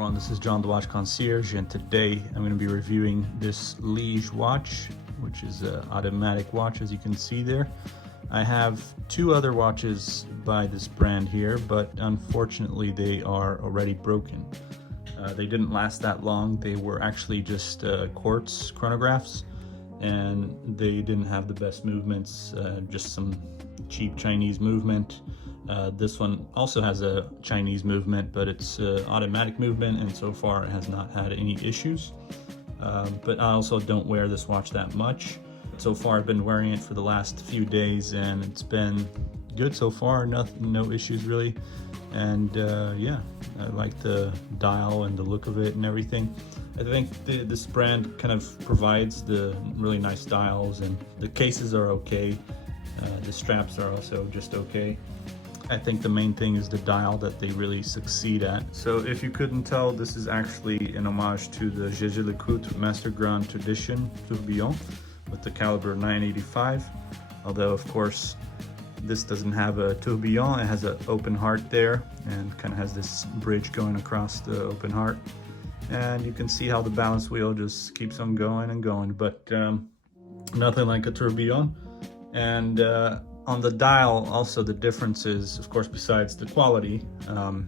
everyone, this is John the Watch Concierge, and today I'm going to be reviewing this LIGE watch, which is an automatic watch, as you can see there. I have two other watches by this brand here, but unfortunately they are already broken. They didn't last that long. They were actually just quartz chronographs, and they didn't have the best movements, just some cheap Chinese movement. This one also has a Chinese movement, but it's automatic movement, and so far it has not had any issues. But I also don't wear this watch that much. So far I've been wearing it for the last few days, and it's been good so far. No issues really. And yeah, I like the dial and the look of it and everything. I think this brand kind of provides the really nice dials, and the cases are okay. The straps are also just okay. I think the main thing is the dial that they really succeed at. So if you couldn't tell, this is actually an homage to the Jaeger-LeCoultre Master Grande Tradition Tourbillon with the caliber 985. Although of course this doesn't have a tourbillon, it has an open heart there and kind of has this bridge going across the open heart. And you can see how the balance wheel just keeps on going and going, but nothing like a tourbillon. And on the dial, also the differences, of course, besides the quality,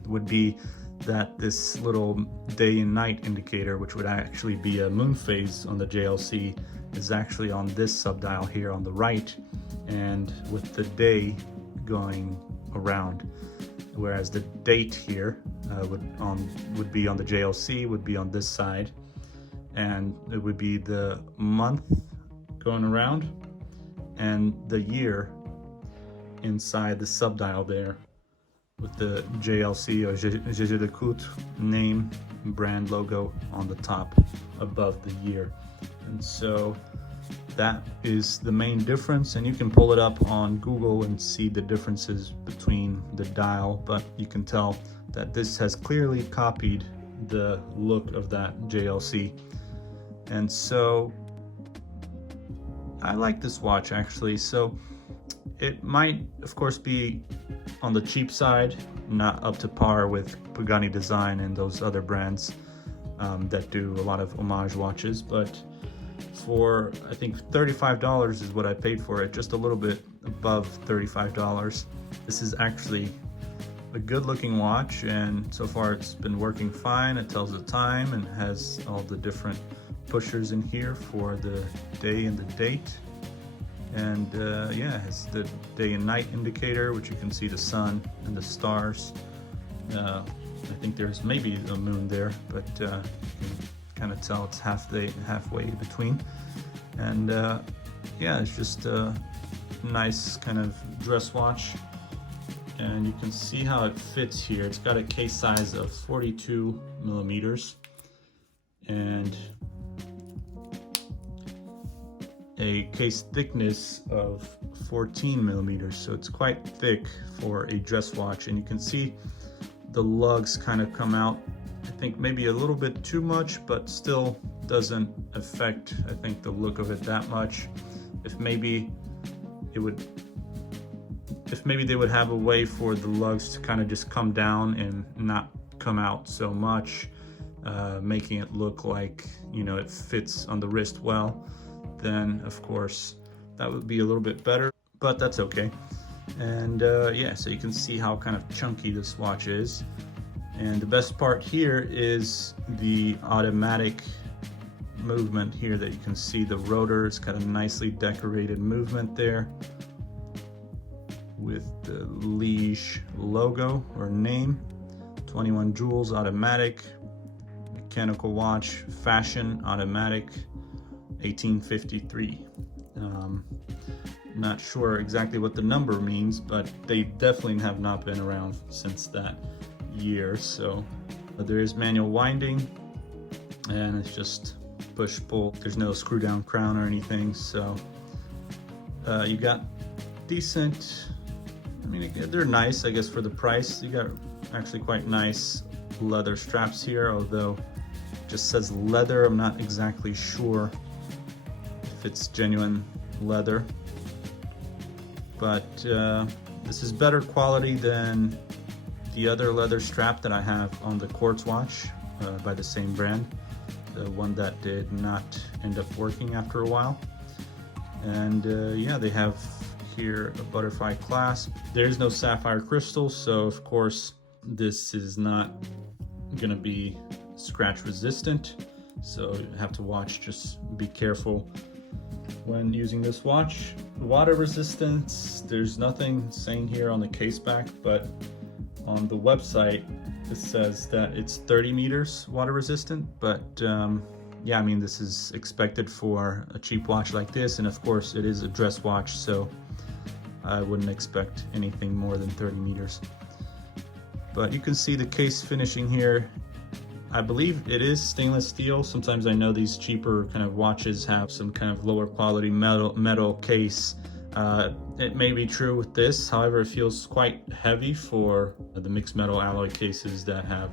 would be that this little day and night indicator, which would actually be a moon phase on the JLC, is actually on this subdial here on the right, and with the day going around, whereas the date here would be on the JLC, would be on this side, and it would be the month going around and the year inside the subdial there, with the JLC or Jaeger-LeCoultre name, brand logo on the top above the year. And so that is the main difference, and you can pull it up on Google and see the differences between the dial, but you can tell that this has clearly copied the look of that JLC. And so I like this watch actually. So it might of course be on the cheap side, not up to par with Pagani Design and those other brands that do a lot of homage watches, but for I think $35 is what I paid for it, just a little bit above $35. This is actually a good looking watch, and so far it's been working fine. It tells the time and has all the different pushers in here for the day and the date. And yeah, it has the day and night indicator, which you can see the sun and the stars. I think there's maybe a moon there, but you can kind of tell it's halfway between. And yeah, it's just a nice kind of dress watch. And you can see how it fits here. It's got a case size of 42 millimeters and a case thickness of 14 millimeters, so it's quite thick for a dress watch. And you can see the lugs kind of come out, I think maybe a little bit too much, but still doesn't affect, I think, the look of it that much. If maybe they would have a way for the lugs to kind of just come down and not come out so much, making it look like, you know, it fits on the wrist well, then of course that would be a little bit better, but that's okay. And yeah, so you can see how kind of chunky this watch is. And the best part here is the automatic movement here, that you can see the rotor. It's got a nicely decorated movement there with the LIGE logo or name. 21 joules automatic, mechanical watch, fashion automatic, 1853. Not sure exactly what the number means, but they definitely have not been around since that year. So there is manual winding, and it's just push pull. There's no screw down crown or anything. So you got decent, I mean, they're nice, I guess, for the price. You got actually quite nice leather straps here, although it just says leather. I'm not exactly sure if it's genuine leather, but this is better quality than the other leather strap that I have on the quartz watch. by the same brand, the one that did not end up working after a while. And yeah, they have here a butterfly clasp. There is no sapphire crystal, so of course this is not gonna be scratch resistant, so you have to watch, just be careful when using this watch. Water resistance, there's nothing saying here on the case back, but on the website it says that it's 30 meters water resistant, but yeah, I mean, this is expected for a cheap watch like this, and of course it is a dress watch, so I wouldn't expect anything more than 30 meters. But you can see the case finishing here. I believe it is stainless steel. Sometimes I know these cheaper kind of watches have some kind of lower quality metal case. It may be true with this, however it feels quite heavy for the mixed metal alloy cases that have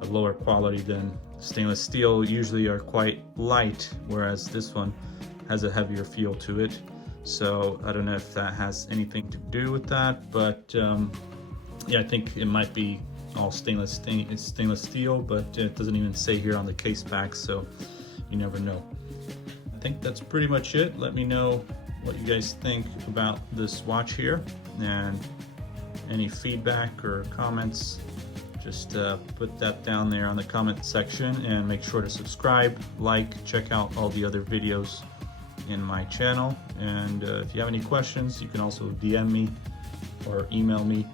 a lower quality than stainless steel. Usually are quite light, whereas this one has a heavier feel to it. So I don't know if that has anything to do with that, but yeah, I think it might be all stainless steel, but it doesn't even say here on the case back, so you never know. I think that's pretty much it. Let me know what you guys think about this watch here, and any feedback or comments, just put that down there on the comment section, and make sure to subscribe, like, check out all the other videos in my channel. And if you have any questions, you can also DM me or email me.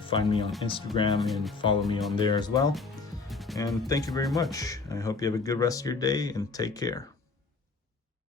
Find me on Instagram and follow me on there as well. And thank you very much. I hope you have a good rest of your day, and take care.